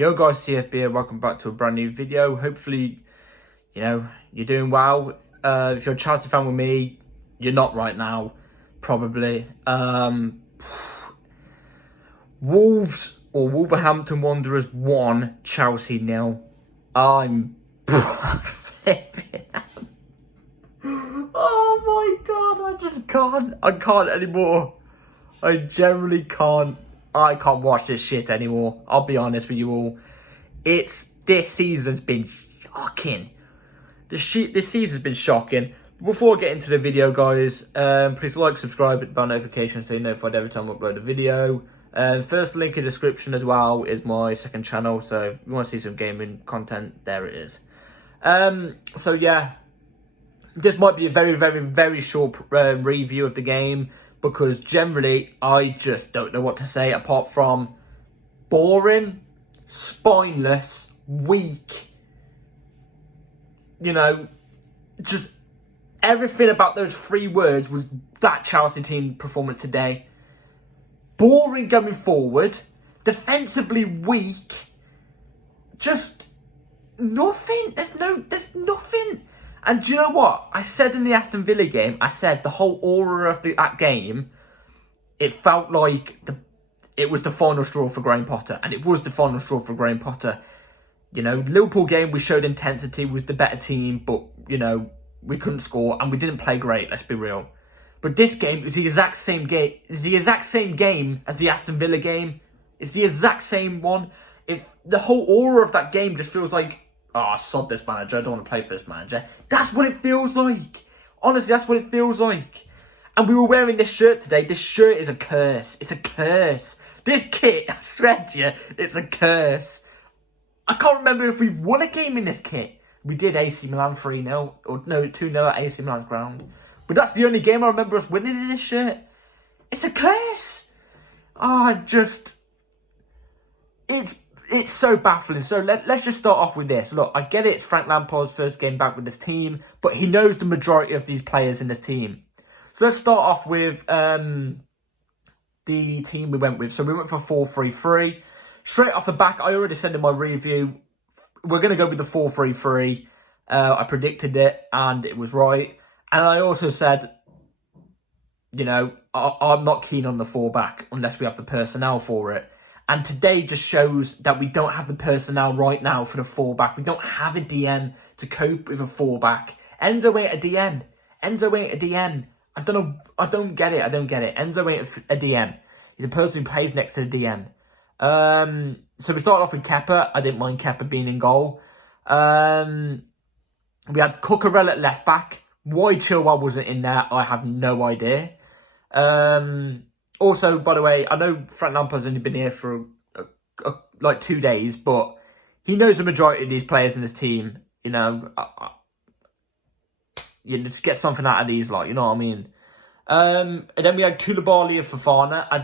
Yo guys, CFB here, welcome back to a brand new video. Hopefully, you're doing well. If you're a Chelsea fan with me, you're not right now, probably. Wolverhampton Wanderers 1, Chelsea 0. I'm flipping out. Oh my god, I can't anymore. I generally can't. I can't watch this shit anymore. I'll be honest with you all. This season's been shocking. This season's been shocking. Before I get into the video, guys, please like, subscribe, hit the bell notification so you're notified every time I upload a video. First link in the description as well is my second channel. So if you want to see some gaming content, there it is. So yeah, this might be a very, very, very short review of the game, because generally, I just don't know what to say apart from boring, spineless, weak. Just everything about those three words was that Chelsea team performance today. Boring going forward, defensively weak, just nothing. There's nothing. And do you know what? I said in the Aston Villa game, I said the whole aura of that game, it felt like it was the final straw for Graham Potter. And it was the final straw for Graham Potter. Liverpool game, we showed intensity, was the better team, but, we couldn't score and we didn't play great, let's be real. But this game is the exact same game. It's the exact same game as the Aston Villa game. It's the exact same one. The whole aura of that game just feels like, oh, sod this manager, I don't want to play for this manager. That's what it feels like. Honestly, that's what it feels like. And we were wearing this shirt today. This shirt is a curse. It's a curse. This kit, I swear to you, it's a curse. I can't remember if we've won a game in this kit. We did AC Milan 3-0, or no, 2-0 at AC Milan's ground. But that's the only game I remember us winning in this shirt. It's a curse. It's so baffling. So let's just start off with this. Look, I get it, it's Frank Lampard's first game back with this team, but he knows the majority of these players in this team. So let's start off with the team we went with. So we went for 4-3-3. Straight off the back, I already said in my review, we're going to go with the 4-3-3. I predicted it, and it was right. And I also said, I'm not keen on the 4-back unless we have the personnel for it. And today just shows that we don't have the personnel right now for the 4-back. We don't have a DM to cope with a 4-back. Enzo ain't a DM. I don't know. I don't get it. Enzo ain't a DM. He's a person who plays next to the DM. So we started off with Kepa. I didn't mind Kepa being in goal. We had Cucurella at left back. Why Chilwell wasn't in there, I have no idea. Also, by the way, I know Frank Lampard's only been here for like 2 days, but he knows the majority of these players in his team. You just get something out of these, you know what I mean? And then we had Koulibaly and Fofana. I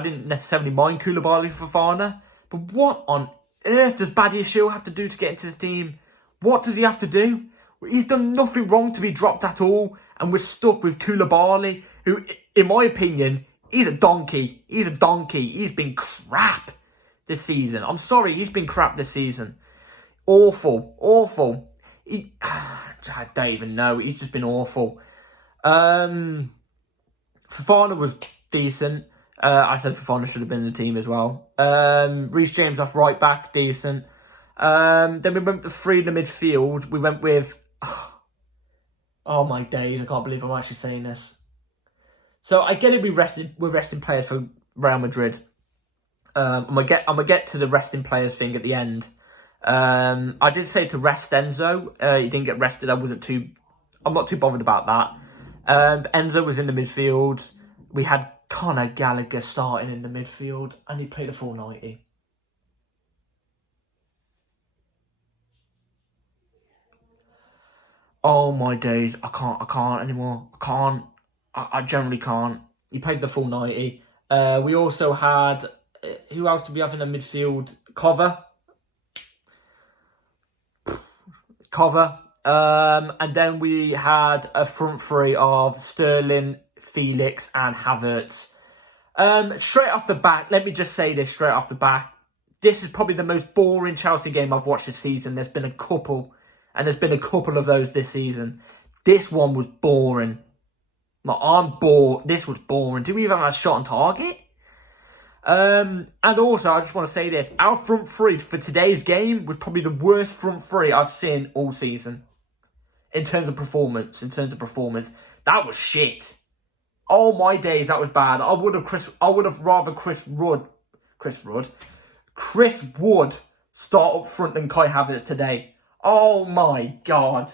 didn't necessarily mind Koulibaly and Fofana, but what on earth does Badiashile have to do to get into this team? What does he have to do? He's done nothing wrong to be dropped at all, and we're stuck with Koulibaly, who, in my opinion, he's a donkey. He's been crap this season. I'm sorry, he's been crap this season. Awful. I don't even know. He's just been awful. Fofana was decent. I said Fofana should have been in the team as well. Reece James off right back, decent. Then we went to 3 in the midfield. We went with... Oh my days, I can't believe I'm actually saying this. So I get it, we're resting players for Real Madrid. I'm gonna get to the resting players thing at the end. I did say to rest Enzo. He didn't get rested. I'm not too bothered about that. Enzo was in the midfield. We had Conor Gallagher starting in the midfield, and he played a full 90. Oh my days, I can't anymore. I generally can't. He played the full 90. We also had, who else did we have in the midfield? Cover. And then we had a front three of Sterling, Felix and Havertz. Straight off the back, let me just say this straight off the back. this is probably the most boring Chelsea game I've watched this season. There's been a couple, and there's been a couple of those this season. This one was boring. I'm bored. This was boring. Did we even have a shot on target? And also, I just want to say this. Our front three for today's game was probably the worst front three I've seen all season. In terms of performance. That was shit. Oh my days, that was bad. I would have rather Chris Wood start up front than Kai Havertz today. Oh my God.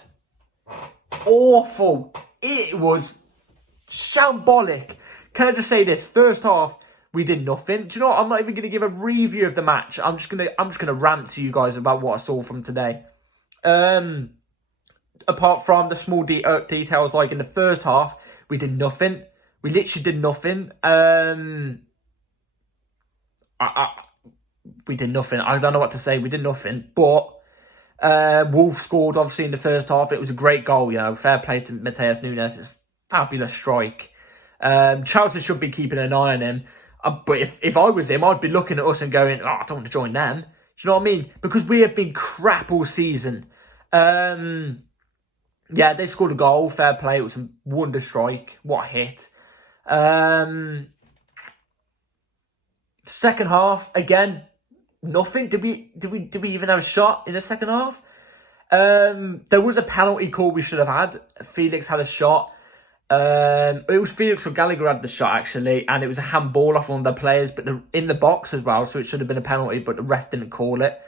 Awful. It was shambolic. Can I just say this? First half, we did nothing. Do you know what? I'm not even going to give a review of the match. I'm just gonna rant to you guys about what I saw from today. Apart from the small details, like in the first half, we did nothing. We literally did nothing. We did nothing. I don't know what to say. We did nothing. But Wolves scored, obviously, in the first half. It was a great goal, you know. Fair play to Mateus Nunes. It's a fabulous strike. Chelsea should be keeping an eye on him. But if I was him, I'd be looking at us and going, I don't want to join them. Do you know what I mean? Because we have been crap all season. Yeah, they scored a goal. Fair play. It was a wonder strike. What a hit. Second half, again, nothing. Did we even have a shot in the second half? There was a penalty call we should have had. Felix had a shot. It was Felix or Gallagher had the shot, actually, and it was a handball off one of the players, but in the box as well, so it should have been a penalty, but the ref didn't call it.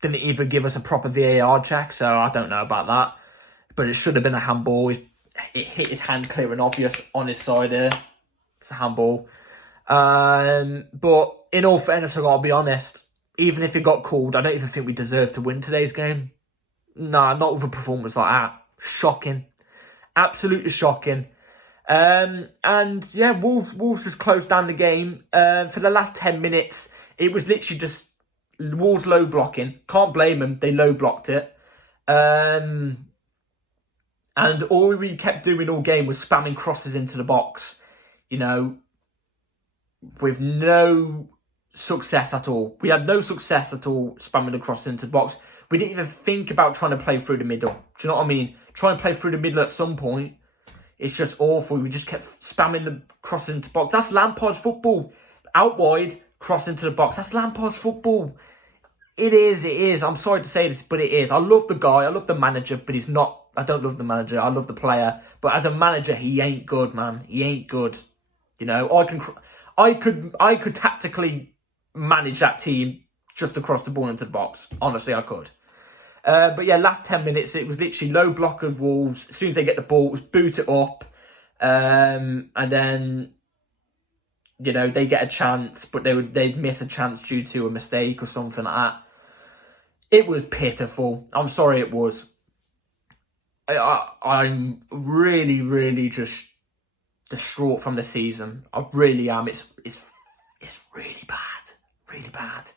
Didn't even give us a proper VAR check, so I don't know about that. But it should have been a handball. It hit his hand clear and obvious on his side there. It's a handball. But in all fairness, I've got to be honest, even if it got called, I don't even think we deserve to win today's game. Nah, not with a performance like that. Shocking. Absolutely shocking. And yeah, Wolves just closed down the game. For the last 10 minutes, it was literally just Wolves low blocking. Can't blame them. They low blocked it. And all we kept doing all game was spamming crosses into the box. You know, with no success at all. We had no success at all spamming the crosses into the box. We didn't even think about trying to play through the middle. Do you know what I mean? Try and play through the middle at some point. It's just awful. We just kept spamming the cross into the box. That's Lampard's football. Out wide, cross into the box. That's Lampard's football. It is. I'm sorry to say this, but it is. I love the guy. I love the manager, but he's not. I don't love the manager. I love the player. But as a manager, he ain't good, man. He ain't good. You know, I could tactically manage that team just to cross the ball into the box. Honestly, I could. But yeah, last 10 minutes, it was literally low block of Wolves. As soon as they get the ball, it was boot it up. And then, you know, they get a chance, but they'd miss a chance due to a mistake or something like that. It was pitiful. I'm sorry it was. I'm really, really just distraught from the season. I really am. It's really bad. Really bad.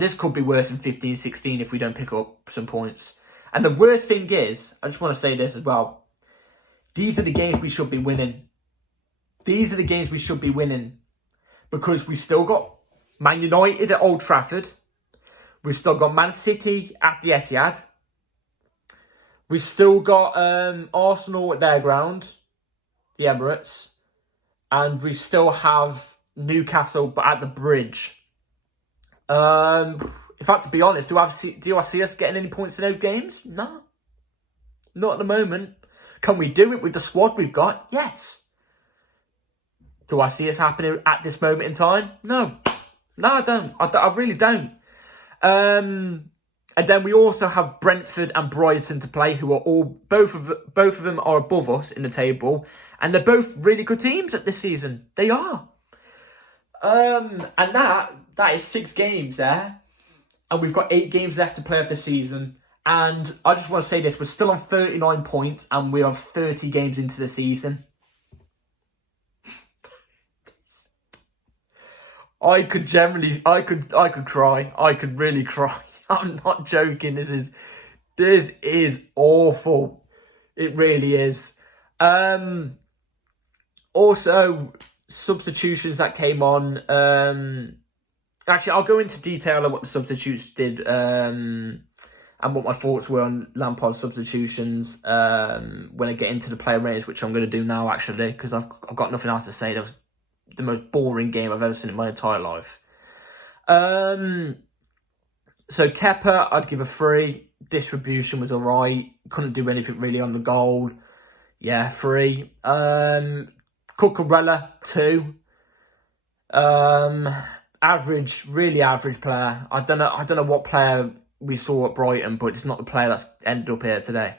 This could be worse than 15-16 if we don't pick up some points. And the worst thing is, I just want to say this as well. These are the games we should be winning. These are the games we should be winning. Because we've still got Man United at Old Trafford. We've still got Man City at the Etihad. We've still got Arsenal at their ground, the Emirates. And we still have Newcastle, but at the Bridge. In fact, to be honest, do I see us getting any points in those games? No. Not at the moment. Can we do it with the squad we've got? Yes. Do I see us happening at this moment in time? No. No, I don't. I really don't. And then we also have Brentford and Brighton to play, who are both of them are above us in the table, and they're both really good teams at this season. They are. And that is 6 games there, and we've got 8 games left to play of the season. And I just want to say this: we're still on 39 points, and we are 30 games into the season. I could cry. I could really cry. I'm not joking. This is awful. It really is. Also, substitutions that came on. Actually, I'll go into detail on what the substitutes did and what my thoughts were on Lampard's substitutions when I get into the player ratings, which I'm going to do now, actually, because I've got nothing else to say. That was the most boring game I've ever seen in my entire life. So Kepa, I'd give a 3. Distribution was alright. Couldn't do anything really on the goal. Yeah, 3. Cucurella, 2. Average, really average player. I don't know what player we saw at Brighton, but it's not the player that's ended up here today.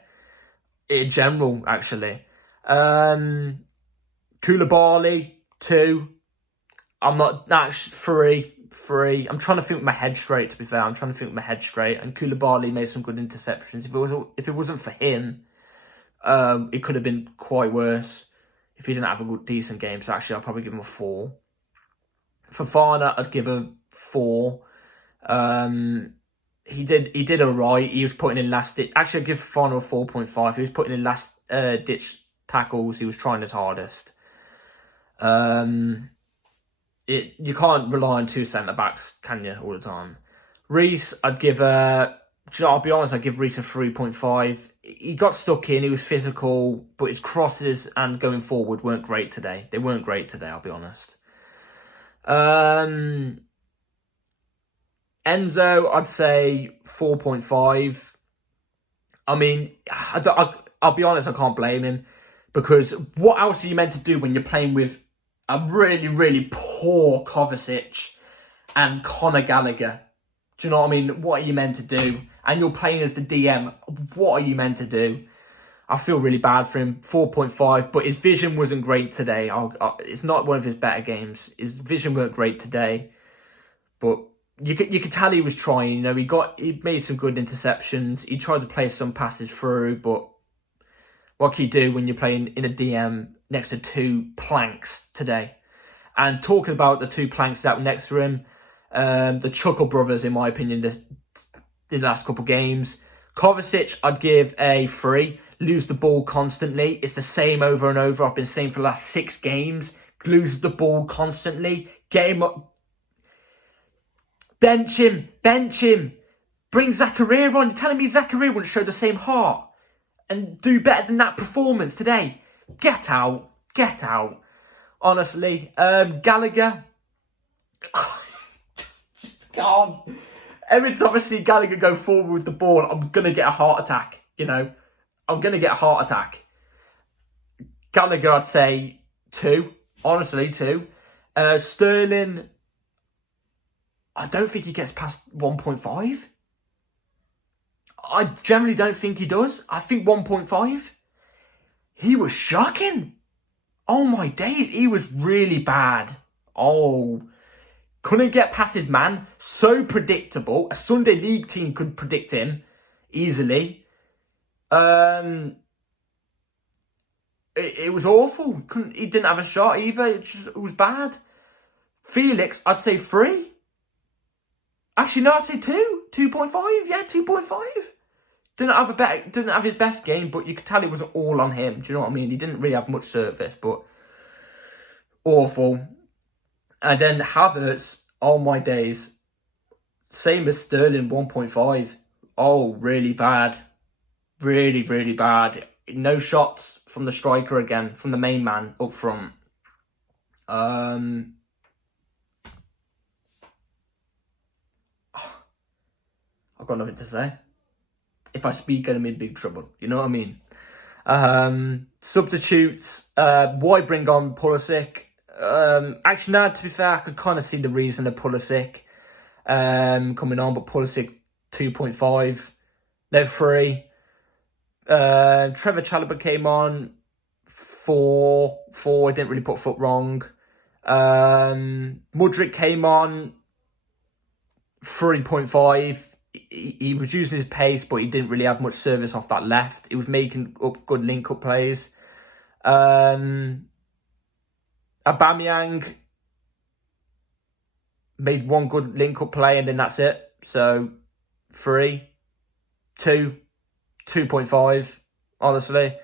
In general, actually. Koulibaly, 2. I'm not, actually 3. I'm trying to think with my head straight, to be fair. And Koulibaly made some good interceptions. If it wasn't for him, it could have been quite worse if he didn't have a good, decent game. So actually, I'll probably give him a 4. Fofana, I'd give a 4. He did alright. He was putting in last ditch. Actually, I'd give Fofana a 4.5. He was putting in last ditch tackles. He was trying his hardest. You can't rely on 2 centre backs, can you, all the time? Reece, I'll be honest, I'd give Reece a 3.5. He got stuck in. He was physical, but his crosses and going forward weren't great today. They weren't great today, I'll be honest. Enzo, I'd say 4.5. I mean, I'll be honest, I can't blame him, because what else are you meant to do when you're playing with a really, really poor Kovacic and Conor Gallagher? Do you know what I mean? What are you meant to do? And you're playing as the DM. What are you meant to do? I feel really bad for him. 4.5, but his vision wasn't great today. It's not one of his better games. His vision weren't great today, but you could tell he was trying. You know, he made some good interceptions. He tried to play some passes through, but what can you do when you're playing in a DM next to 2 planks today? And talking about the 2 planks out next to him, the Chuckle brothers, in my opinion, in the last couple of games. Kovacic, I'd give a 3. Lose the ball constantly. It's the same over and over. I've been saying for the last 6 games. Lose the ball constantly. Get him up. Bench him. Bring Zakaria on. You're telling me Zakaria wouldn't show the same heart and do better than that performance today? Get out. Honestly. Gallagher. God. Every time I see Gallagher go forward with the ball, I'm going to get a heart attack, you know. I'm going to get a heart attack. Gallagher, I'd say 2. Honestly, 2. Sterling, I don't think he gets past 1.5. I generally don't think he does. I think 1.5. He was shocking. Oh my days, he was really bad. Oh, couldn't get past his man. So predictable. A Sunday League team could predict him easily. It was awful. He didn't have a shot either. It was bad. Felix, I'd say 3. Actually, no, I'd say 2. 2.5. Yeah, 2.5. Didn't have his best game, but you could tell it was all on him. Do you know what I mean? He didn't really have much service, but awful. And then Havertz, oh my days. Same as Sterling, 1.5. Oh, really bad. Really, really bad. No shots from the striker again, from the main man up front. I've got nothing to say. If I speak, I'm in big trouble. You know what I mean? Substitutes. Why bring on Pulisic? Actually, no, to be fair, I could kind of see the reason of Pulisic coming on, but Pulisic 2.5. No, 3. Trevor Chalobah came on 4. I didn't really put foot wrong. Mudryk came on 3.5. He was using his pace, but he didn't really have much service off that left. He was making up good link-up plays. Aubameyang made one good link-up play, and then that's it. So 3, 2, 2.5, honestly.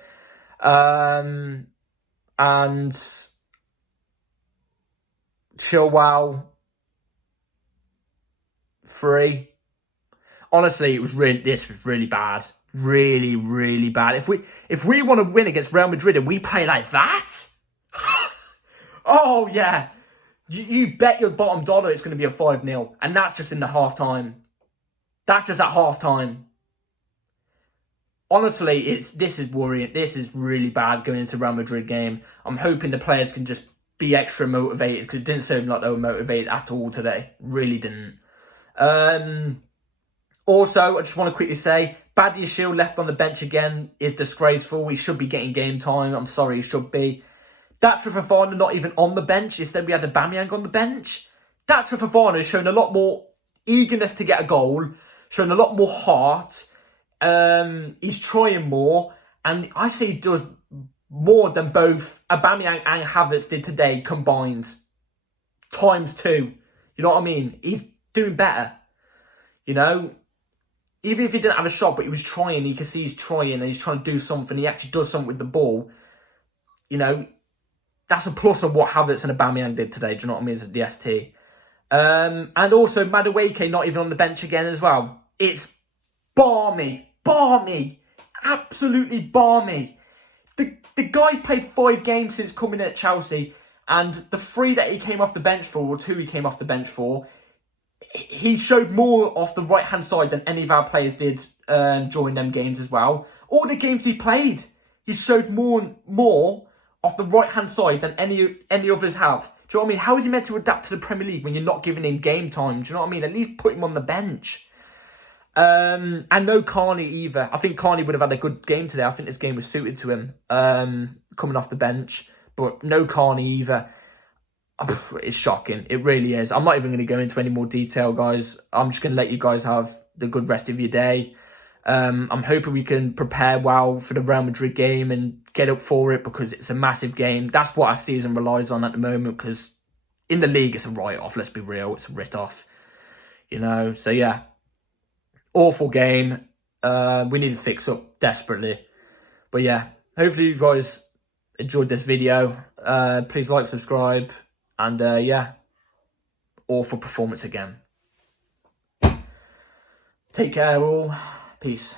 And Chilwell, 3. Honestly, this was really bad. Really, really bad. If we want to win against Real Madrid and we play like that, oh yeah, you bet your bottom dollar it's going to be a 5-0, and that's just in the half time. That's just at half time. Honestly, this is worrying. This is really bad going into Real Madrid game. I'm hoping the players can just be extra motivated, because it didn't seem like they were motivated at all today. Really didn't. Also, I just want to quickly say, Badiashile left on the bench again is disgraceful. He should be getting game time. I'm sorry, he should be. Datro Fofana not even on the bench. Instead, we had Aubameyang on the bench. Datro Fofana has shown a lot more eagerness to get a goal, shown a lot more heart. He's trying more, and I say he does more than both Aubameyang and Havertz did today combined. ×2. You know what I mean? He's doing better. You know? Even if he didn't have a shot, but he was trying, you can see he's trying and he's trying to do something. He actually does something with the ball. You know, that's a plus of what Havertz and Aubameyang did today. Do you know what I mean? As the ST. And also, Madueke not even on the bench again as well. It's balmy. Balmy. Absolutely balmy. The guy's played 5 games since coming in at Chelsea, and the 3 that he came off the bench for, or 2 he came off the bench for, he showed more off the right-hand side than any of our players did during them games as well. All the games he played, he showed more off the right-hand side than any others have. Do you know what I mean? How is he meant to adapt to the Premier League when you're not giving him game time? Do you know what I mean? At least put him on the bench. And no Carney either. I think Carney would have had a good game today. I think this game was suited to him coming off the bench. But no Carney either. It's shocking. It really is. I'm not even going to go into any more detail, guys. I'm just going to let you guys have the good rest of your day. I'm hoping we can prepare well for the Real Madrid game and get up for it, because it's a massive game. That's what our season relies on at the moment, because in the league it's a write-off. Let's be real. It's a writ-off. You know, so yeah. Awful game. We need to fix up desperately. But yeah, hopefully you guys enjoyed this video. Please like, subscribe. And yeah, awful performance again. Take care all. Peace.